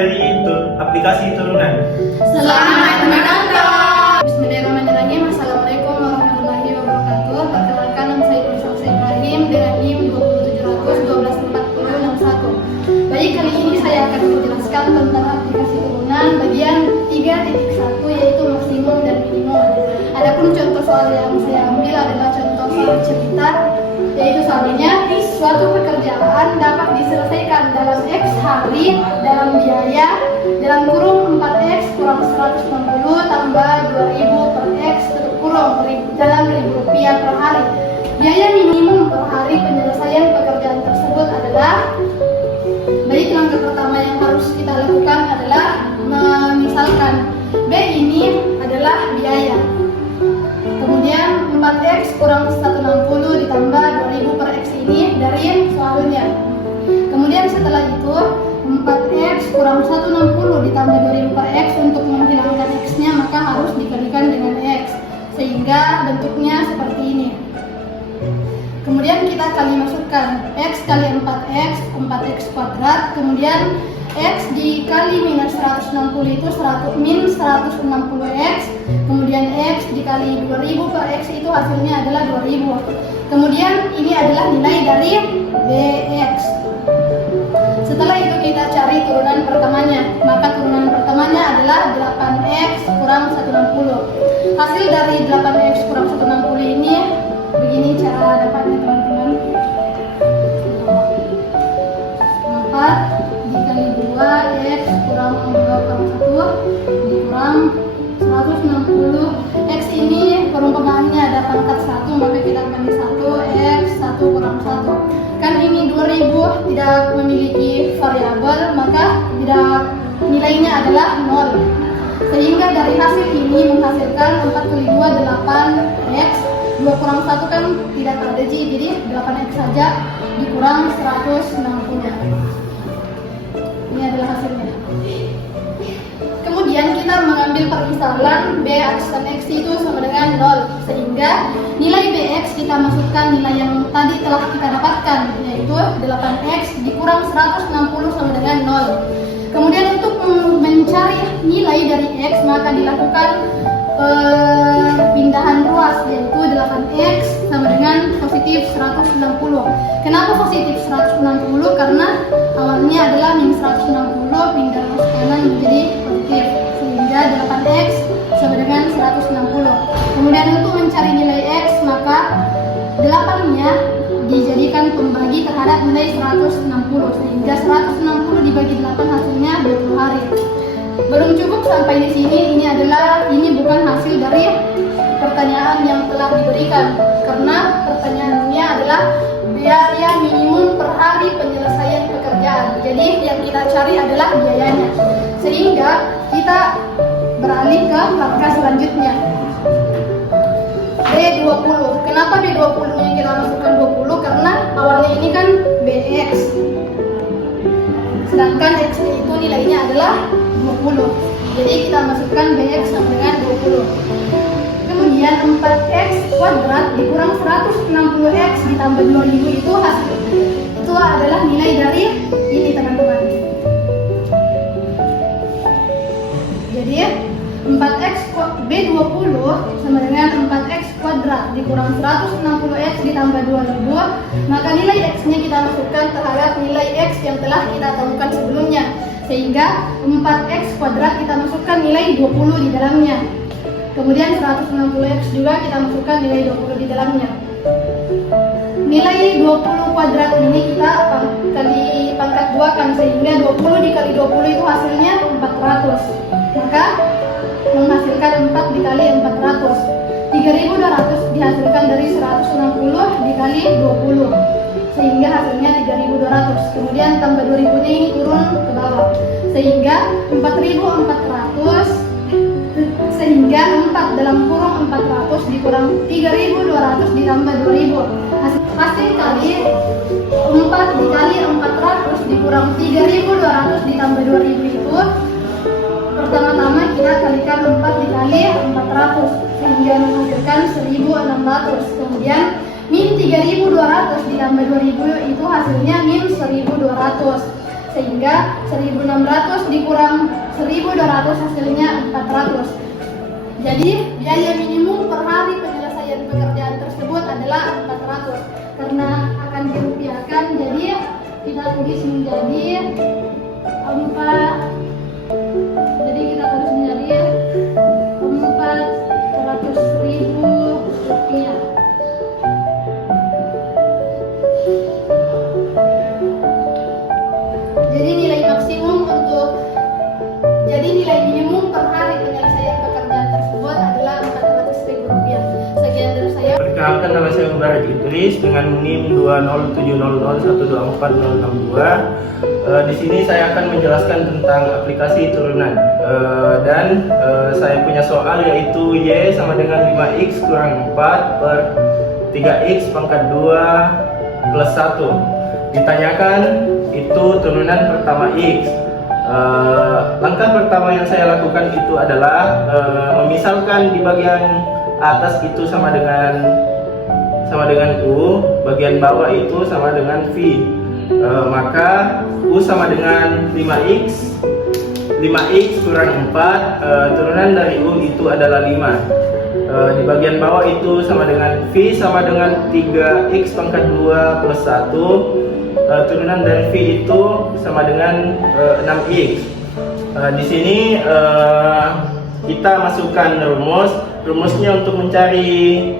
dari aplikasi turunan. Selamat menonton. Bismillahirrahmanirrahim. Assalamualaikum warahmatullahi wabarakatuh. Perkenalkan, nama saya Nursa Ibrahim dengan NIM 27700 124061. Baik, kali ini saya akan menjelaskan tentang aplikasi turunan bagian 3.1 yaitu maksimum dan minimum. Adapun contoh soal yang saya ambil adalah contoh soal cerita, yaitu soalnya suatu pekerjaan dapat diselesaikan dalam X hari dalam biaya dalam kurung 4X kurang 160 tambah 2000 per X kurung dalam Rp1.000 per hari. Biaya minimum per hari penyelesaian pekerjaan tersebut adalah, baik, langkah pertama yang harus kita lakukan adalah misalkan B ini adalah biaya. Kemudian 4X kurang 160 ditambah 2000 per X ini dari soalnya. Kemudian setelah itu 4X kurang 160 ditambah 2000 per X, untuk menghilangkan X-nya maka harus dikalikan dengan X sehingga bentuknya seperti ini. Kemudian kita kali masukkan X kali 4X, 4X kuadrat, kemudian X dikali minus 160 itu min 160X, kemudian X dikali 2000 per X itu hasilnya adalah 2000. Kemudian ini adalah nilai dari BX. Setelah itu kita cari turunan pertamanya, maka turunan pertamanya adalah 8X kurang 160. Hasil dari 8X kurang 160 ini begini cara dapatnya, teman-teman. 4 dikali 2X kurang 2 per 1 dikurang 160. X ini perumpamaannya ada pangkat 1, maka kita ambil 1X 1 kurang 1. Kan ini 2000 tidak memiliki variabel, maka nilainya adalah 0. Sehingga dari hasil ini menghasilkan 4 kali 2 8X, 2 kurang 1 kan tidak terdeji, jadi 8X saja dikurang 160-nya. Ini adalah hasilnya. Kemudian kita mengambil permisalan BX dan X itu sama dengan 0, sehingga nilai BX kita masukkan nilai yang tadi telah kita dapatkan, yaitu 8X dikurang 160 sama dengan 0. Kemudian untuk mencari nilai dari X maka dilakukan pindahan ruas, yaitu 8X sama dengan positif 160. Kenapa positif 160? Karena awalnya adalah min 160, pindah ruas kanan menjadi positif, sehingga 8X sama dengan 160. Kemudian untuk mencari nilai X maka 8-nya dijadikan pembagi terhadap nilai 160, sehingga 160 dibagi 8 hasilnya 20 hari. Belum cukup sampai di sini, ini bukan hasil dari pertanyaan yang telah diberikan, karena pertanyaannya adalah biaya minimum per hari penyelesaian pekerjaan. Jadi yang kita cari adalah biayanya, sehingga kita beralih ke langkah selanjutnya. B20. Kenapa B20 yang kita masukkan 20? Karena awalnya ini kan BX, sedangkan X itu nilainya adalah 20. Jadi kita masukkan BX sama dengan 20. Kemudian 4X kuadrat dikurang 160X ditambah 2000 itu hasil. Itu adalah nilai dari ini, teman-teman. Jadi 4X B20 sama dengan 4X kuadrat dikurang 160X ditambah 2000, maka nilai X-nya kita masukkan terhadap nilai X yang telah kita temukan sebelumnya, sehingga 4X kuadrat kita masukkan nilai 20 di dalamnya. Kemudian 160X juga kita masukkan nilai 20 di dalamnya. Nilai 20 kuadrat ini kita kali pangkat 2 kan, sehingga 20 dikali 20 itu hasilnya 400. Maka menghasilkan 4 dikali 400, 3200 dihasilkan dari 160 dikali 20, sehingga hasilnya 3200. Kemudian tambah 2000 nya ini turun ke bawah, sehingga 4400, sehingga 4 dalam kurung 400 dikurang 3200 ditambah 2000. Hasil kali 4 dikali 400 dikurang 3200 ditambah 2000 itu, pertama-tama kita kalikan 4 dikali 400 sehingga menghasilkan 1600. Kemudian min 3200 ditambah 2000 itu hasilnya min 1200. sehingga 1600 dikurang 1200 hasilnya 400. Jadi biaya minimum per hari penyelesaian pekerjaan tersebut adalah 400. Karena akan dirupiahkan, jadi kita tulis menjadi 4. Jadi kita tulis menjadi 400.000 rupiah. Jadi nilai minimum per hari penyelesaian pekerjaan tersebut adalah 400.000 rupiah. Sekian dari saya. Perkenalkan, nama saya Mubarak Idris dengan NIM 20700124062. Di sini saya akan menjelaskan tentang aplikasi turunan dan saya punya soal yaitu Y sama dengan 5x kurang 4 per 3x pangkat 2 plus 1. Ditanyakan itu turunan pertama x. Langkah pertama yang saya lakukan itu adalah memisalkan di bagian atas itu sama dengan U, bagian bawah itu sama dengan V. Maka U sama dengan 5x kurang 4, turunan dari U itu adalah 5. Di bagian bawah itu sama dengan V sama dengan 3x pangkat 2 plus 1. Turunan dari V itu sama dengan 6x. Di sini kita masukkan rumusnya untuk mencari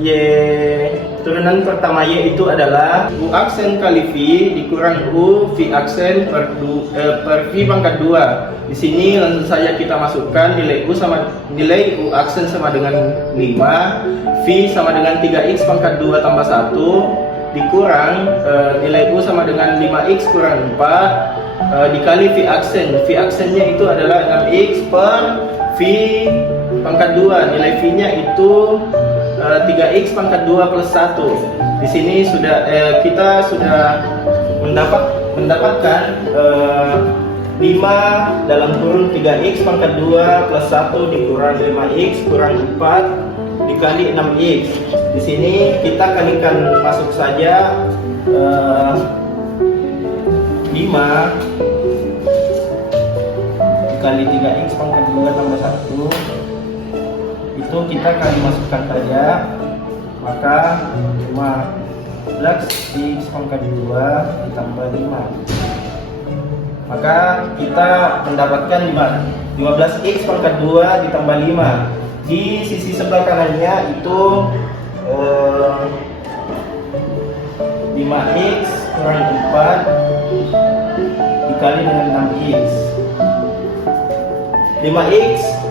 Y. Turunan pertama Y itu adalah U aksen kali V dikurang U V aksen per V pangkat 2. Di sini langsung saja kita masukkan nilai U aksen sama dengan 5, V sama dengan 3x pangkat 2 tambah 1 dikurang nilai U sama dengan 5x kurang 4 dikali V aksen. V aksennya itu adalah 6x per V pangkat 2. Nilai V nya itu 3x pangkat 2 plus 1. Di sini kita sudah mendapatkan 5 dalam kurung 3x pangkat 2 plus 1 dikurang 5x kurang 4 dikali 6x. Di sini kita kalikan masuk saja 5 dikali 3x pangkat 2 tambah 1 itu kita kali masukkan saja, maka 15x pangkat 2 ditambah 5, maka kita mendapatkan 15x pangkat 2 ditambah 5. Di sisi sebelah kanannya itu 5x kurang 4 dikali dengan 6x. 5x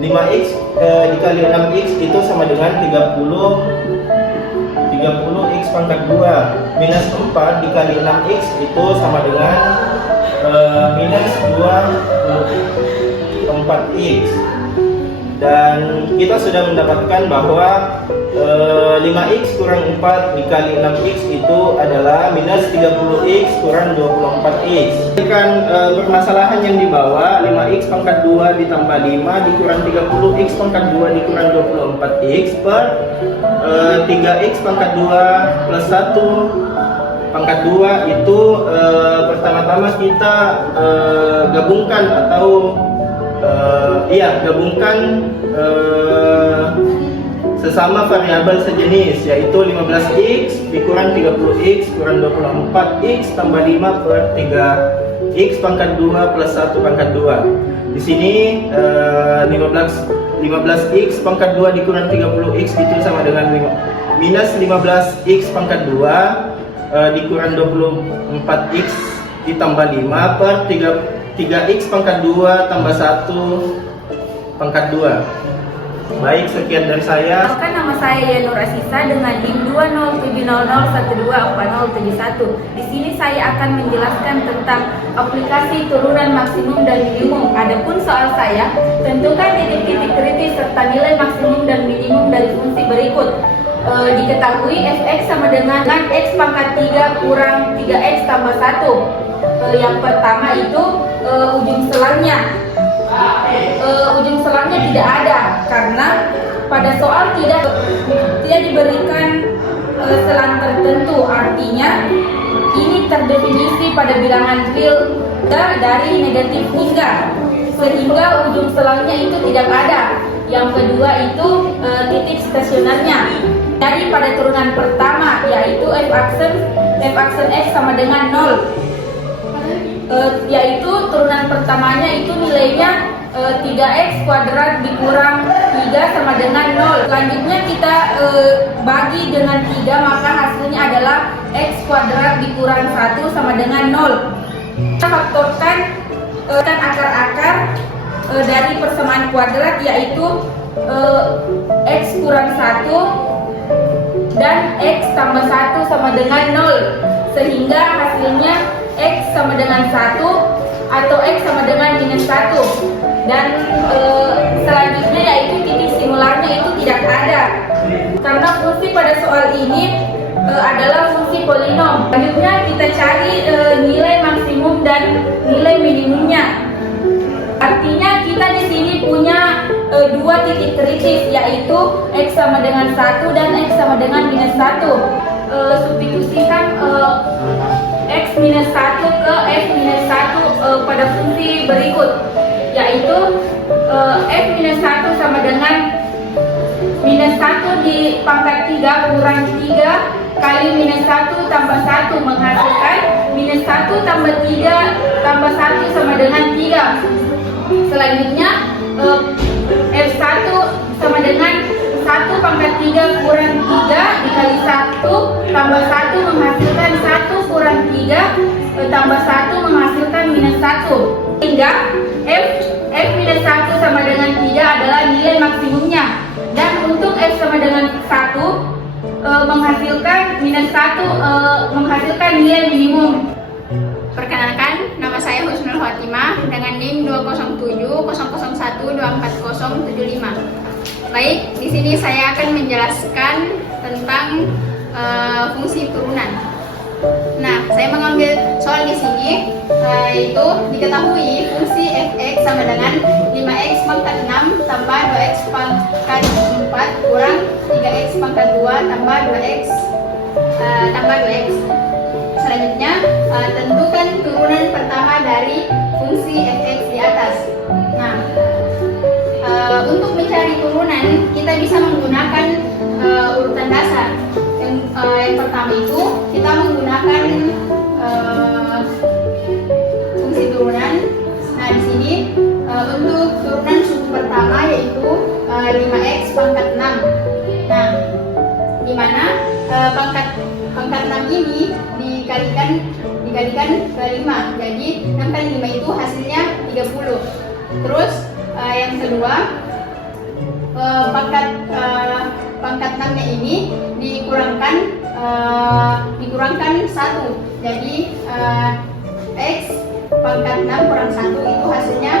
dikali 6x itu sama dengan 30x pangkat 2 minus 4 dikali 6x itu sama dengan minus 24x. Dan kita sudah mendapatkan bahwa 5x kurang 4 dikali 6x itu adalah minus 30x kurang 24x. Dengan permasalahan yang di bawah 5x pangkat 2 ditambah 5 dikurang 30x pangkat 2 dikurang 24x per 3x pangkat 2 plus 1 pangkat 2 itu pertama-tama kita gabungkan atau gabungkan sesama variabel sejenis, yaitu 15x dikurang 30x kurang 24x tambah 5 per 3x pangkat 2 plus 1 pangkat 2. Di sini 15x pangkat 2 dikurang 30x itu sama dengan minus 15x pangkat 2 dikurang 24x ditambah 5 per 3x pangkat 2 tambah 1 pangkat 2. Baik, sekian dari saya. Perkenalkan, nama saya Yanur Asisa dengan NIM 20700124071. Di sini saya akan menjelaskan tentang aplikasi turunan maksimum dan minimum. Adapun soal saya, tentukan titik-titik kritis serta nilai maksimum dan minimum dari fungsi berikut. Diketahui fx sama dengan x pangkat 3 kurang 3x tambah 1. Yang pertama itu ujung selangnya. Ujung selangnya tidak ada karena pada soal tidak diberikan selang tertentu, artinya ini terdefinisi pada bilangan real dari negatif hingga, sehingga ujung selangnya itu tidak ada. Yang kedua itu titik stasionernya. Jadi pada turunan pertama yaitu f aksen x sama dengan 0, yaitu turunan pertamanya itu nilainya 3x kuadrat dikurang 3 sama dengan 0. Selanjutnya kita bagi dengan 3, maka hasilnya adalah x kuadrat dikurang 1 sama dengan 0. Kita faktorkan akar-akar dari persamaan kuadrat, yaitu x kurang 1 dan x tambah 1 sama dengan 0, sehingga hasilnya x sama dengan 1 atau x sama dengan minus 1. Dan selanjutnya yaitu titik singularnya itu tidak ada, karena fungsi pada soal ini adalah fungsi polinom. Selanjutnya kita cari nilai maksimum dan nilai minimumnya. Artinya kita di sini punya dua titik kritis, yaitu x sama dengan 1 dan x sama dengan minus 1. Substitusikan x minus 1 ke f minus 1 pada fungsi berikut, yaitu f minus 1 sama dengan minus 1 di pangkat 3 kurang 3 kali minus 1 tambah 1 menghasilkan minus 1 tambah 3 tambah 1 sama dengan 3. Selanjutnya f1 sama dengan 1 pangkat 3 kurang 3 dikali 1 tambah 1 menghasilkan 1 kurang 3 tambah 1 menghasilkan minus 1. Sehingga f minus 1 sama dengan 3 adalah nilai maksimumnya. Dan untuk f sama dengan 1 menghasilkan minus 1 menghasilkan nilai minimum. Perkenalkan, nama saya Husnul Khotimah dengan NIM 20700014075. Baik, di sini saya akan menjelaskan tentang fungsi turunan. Nah, saya mengambil soal di sini, yaitu diketahui fungsi fx sama dengan 5x pangkat 6 tambah 2x pangkat 4 kurang 3x pangkat 2 tambah 2x tambah 2x. Selanjutnya, tentukan turunan pertama dari fungsi fx di atas. Nah, untuk mencari turunan kita bisa menggunakan urutan dasar. Yang pertama itu kita menggunakan fungsi turunan. Nah, di sini untuk turunan suku pertama yaitu 5x pangkat 6. Nah, di mana pangkat 6 ini dikalikan ke 5. Jadi 6 kali 5 itu hasilnya 30. Terus yang kedua, pangkat 6-nya ini dikurangkan 1. Jadi x pangkat 6 kurang 1 itu hasilnya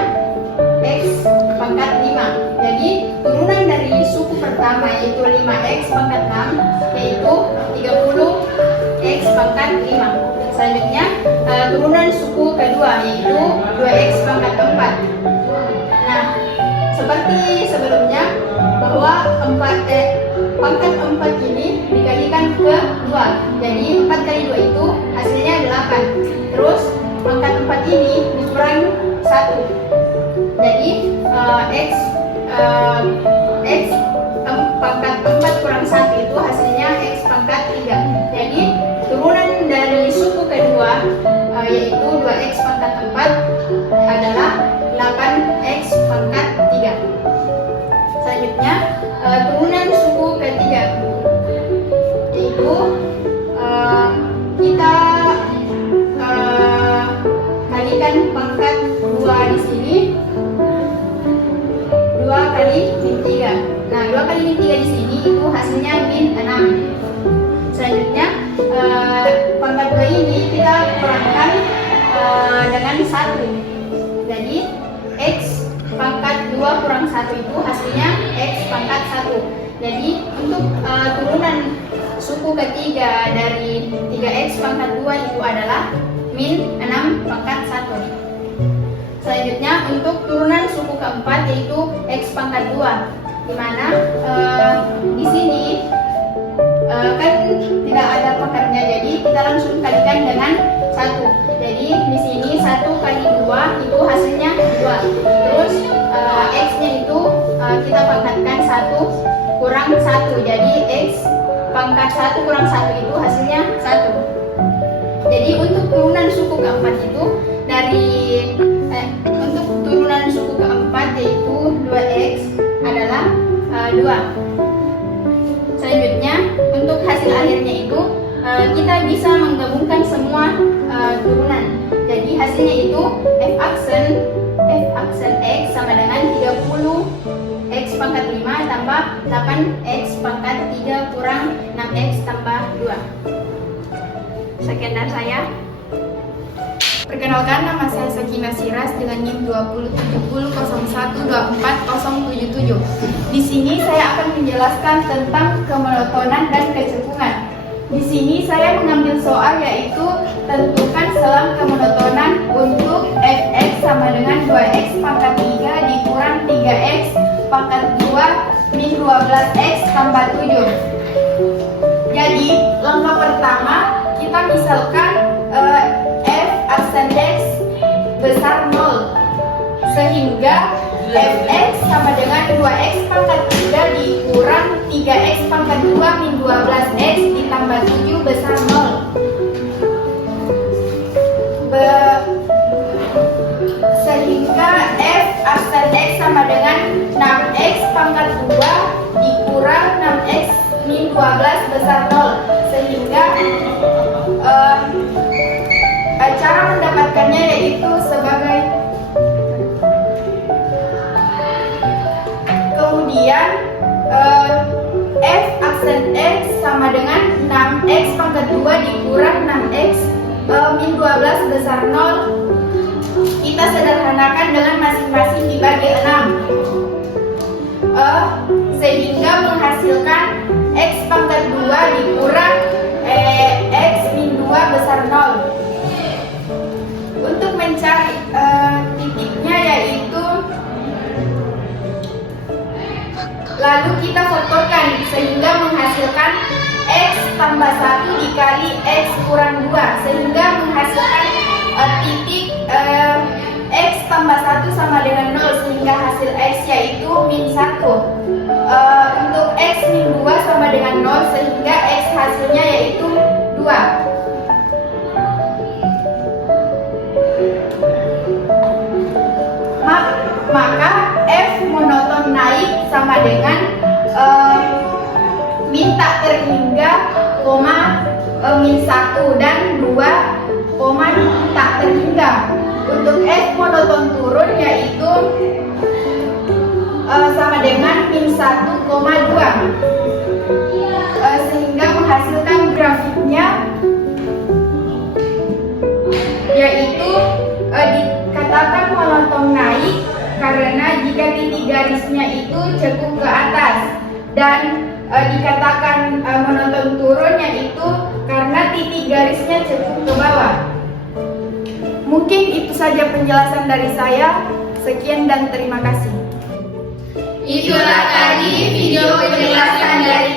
x pangkat 5. Jadi turunan dari suku pertama yaitu 5x pangkat 6 yaitu 30x pangkat 5. Selanjutnya turunan suku kedua yaitu 2x pangkat 4. Nah, seperti sebelumnya bahwa pangkat 4 ini dikalikan ke 2. Jadi 4 kali 2 itu hasilnya 8. Terus pangkat 4 ini dikurang 1. Jadi x pangkat 4 kurang 1 itu hasilnya x pangkat 3. Jadi turunan dari suku kedua yaitu 2x pangkat 4 adalah 8x pangkat 3. Selanjutnya turunan suku ketiga yaitu kita kalikan pangkat 2 di sini 2 kali min 3. Nah, 2 kali min 3 di sini itu hasilnya min 6. Selanjutnya pangkat 2 ini kita kurangkan dengan 1. Jadi x pangkat 2 kurang 1 itu hasilnya x pangkat 1. Jadi untuk turunan suku ketiga dari 3x pangkat 2 itu adalah min 6 pangkat 1. Selanjutnya untuk turunan suku keempat yaitu x pangkat 2, di mana di sini kan kita langsung kalikan dengan 1. Jadi di sini 1 kali 2 itu hasilnya 2. Terus X-nya itu kita pangkatkan 1 kurang 1. Jadi X pangkat 1 kurang 1 itu hasilnya 1. Jadi untuk turunan suku keempat itu untuk turunan suku keempat yaitu 2X adalah 2. Selanjutnya untuk hasil akhirnya itu kita bisa menggabungkan semua turunan. Jadi hasilnya itu f aksen X sama dengan 30 X pangkat 5 tambah 8X pangkat 3 kurang 6X tambah 2. Sekian dari saya. Perkenalkan, nama saya Sakina Siras dengan NIM 207001240077. Di sini saya akan menjelaskan tentang kemonotonan dan kecekungan. Di sini saya mengambil soal yaitu tentukan selang kemonotonan untuk fx sama dengan 2x pangkat 3 dikurang 3x pangkat 2 min 12x tambah 7. Jadi langkah pertama kita misalkan f aksen x besar 0 sehingga fx sama dengan 2x pangkat 3 dikurang 3x pangkat 2 min 12x ditambah 7 besar 0. Sehingga f aksen x sama dengan 6x pangkat 2 dikurang 6x min 12 besar 0. Sehingga cara mendapatkannya yaitu sebagai kemudian f aksen x sama dengan 6x pangkat 2 dikurang 6x min 12 besar 0 kita sederhanakan dengan masing-masing dibagi 6 sehingga menghasilkan x pangkat 2 dikurang x min 2 besar 0. Untuk mencari titiknya yaitu lalu kita faktorkan sehingga menghasilkan x tambah 1 dikali x kurang 2 sehingga menghasilkan titik x tambah 1 sama dengan 0 sehingga hasil x yaitu min 1. Untuk x min 2 sama dengan 0 sehingga x hasilnya yaitu 2. Maka f monoton naik sama dengan min tak terhingga, min 1 dan 2, tak terhingga. Untuk f monoton turun yaitu sama dengan min 1, 2 sehingga menghasilkan grafiknya yaitu dikatakan monoton naik karena jika titik garisnya itu cekung ke atas dan dikatakan monoton turun yaitu karena titik garisnya cekung ke bawah. Mungkin itu saja penjelasan dari saya. Sekian dan terima kasih. Itulah tadi video penjelasan dari